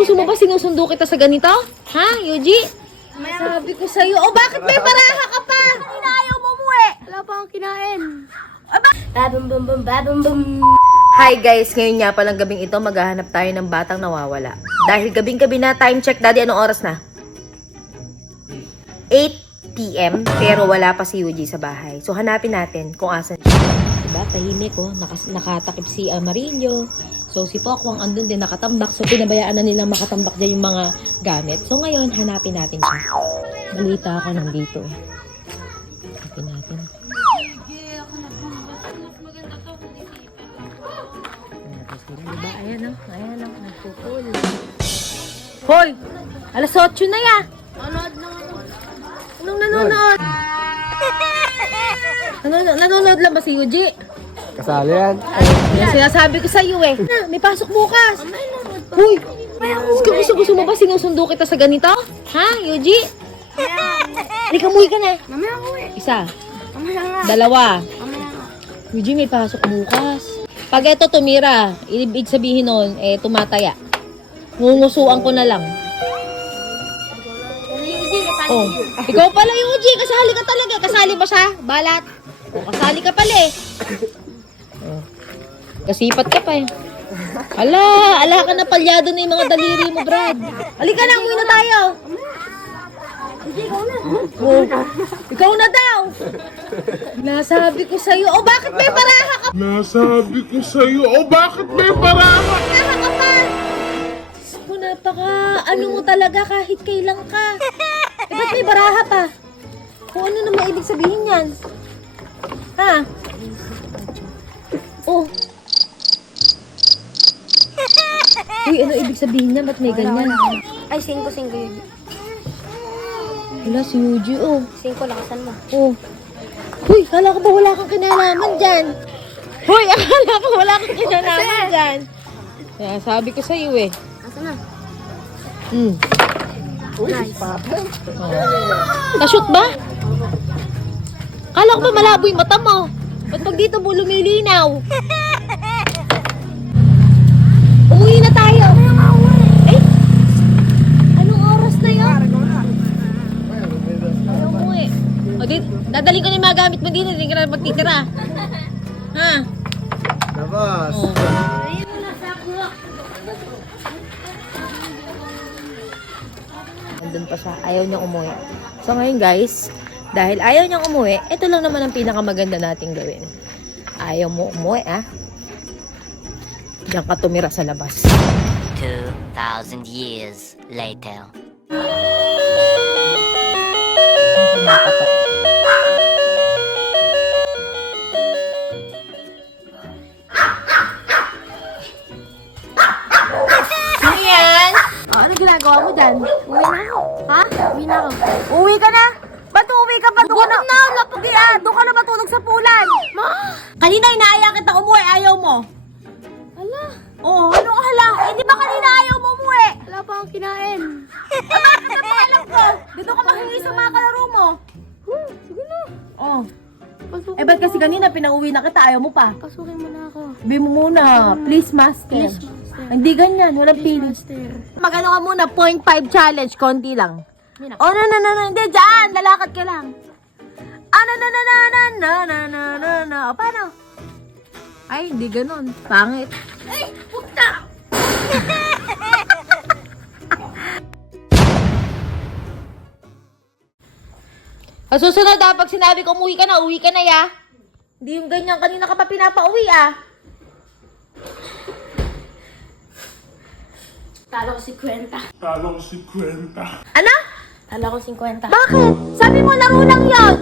gusto mo ba sinusundo kita sa ganito? Ha, Yuji? Sabi ko sa'yo, bakit may baraha ka pa? Kanina ayaw mo umuwi. Wala pa akong kinain. Hi guys, ngayon nga palang gabing ito, maghahanap tayo ng batang nawawala. Dahil gabing-gabi na, time check, Daddy, anong oras na? 8 PM, pero wala pa si Yuji sa bahay. So hanapin natin kung asan siya. Diba, tahimik oh, nakatakip si Amarillo. So si Pokwang andun din nakatambak. So pinabayaan na nilang makatambak dyan yung mga gamit. So ngayon, hanapin natin siya. Balita ako nandito. Hanapin natin. Diba? Ayan o. Ayan o. Nagpupul. Hoy! Alas 8 na ya! Anong nanonood? Nanonood lang ba si Yuji? Kasali yan. Yan sinasabi ko sa iyo eh. May pasok bukas. Hoy! Gusto mo ba sinusundo kita sa ganito? Ha, Yuji? Halika, umuwi ka na. Mamaya ako eh. Isa. Mamaya nga. Dalawa. Mamaya nga. Yuji, may pasok bukas. Pag ito tumira, ibig sabihin nun, tumataya. Ngungusuan ko na lang. Oh, ikaw pala Yuji, kasali ka talaga. Kasali ba siya? Balat. Oh, kasali ka pala eh. Oh. Kasipat ka pa eh. Ala ka na, palyado na yung mga daliri mo, Brad. Halika na, umuwi na tayo. Oh, ikaw na daw. Nasabi ko sa'yo, bakit may baraha ka? Nasabi ko sa'yo, bakit may baraha? Baraha ka pa. Diyos ko, ano mo talaga kahit kailan ka. Ba't may baraha pa? Kung ano naman ibig sabihin yan? Ha? Oh. Uy, ano ibig sabihin niya? Ba't may ganyan? Ay, 5 yun. Wala si Yuji, oh. 5, lakasan mo. Oh. Uy, kala ko ba wala kang kinalaman dyan? Uy, akala ko wala kang kinalaman dyan. Kaya sabi ko sa'yo eh. Asa na? Nice. Na-shoot ba? Kala ko ba malabo yung mata mo? Ba't pag dito mo lumilinaw? Umuwi na tayo. Eh? Anong oras na yun? Ayaw umuwi. O, dadaling ko na yung mga gamit mo dito. Hindi ka na magtitira. Ha? Labas. Oh. Nandun pa siya. Ayaw niyang umuwi. So ngayon guys, dahil ayaw niyang umuwi, ito lang naman ang pinakamaganda nating gawin. Ayaw mo umuwi, ha? Diyan ka tumira sa labas. 2,000 years later. Ano yan? Ano ginagawa mo dyan? Uwi na ako. Ha? Uwi na ako. Uwi ka na? Ba't uwi ka pa? Doon ka na. Doon ka na matulog sa pulan. Ma! Kanina inaaya kita umuwi, ayaw mo. Ala! Oh, ano hala? Di ba kanina ayaw mo umuwi? Wala pa akong kinain. Bakit na alam ko? Dito ka mahingi sa mga kalaro mo. Sige na. Oh. Pasukin Ba't kasi kanina pinauwi na kita, ayaw mo pa? Pasukin mo na ako. Sabi mo muna, please master. Please, master. Hindi ganyan, walang Please, feeling. master. Magano ka muna, 0.5 challenge, konti lang. Oh, no, hindi, dyan, lalakad ka lang. O, paano? Ay, hindi ganun, pangit. Ay, puta! Susunod pag sinabi ko umuwi ka na ya. Hindi yung ganyan, kanina ka pa pinapauwi Talo ko 50. Talo ko si Kwenta. Ano? Talo ko 50. Bakit? Sabi mo laro lang yun.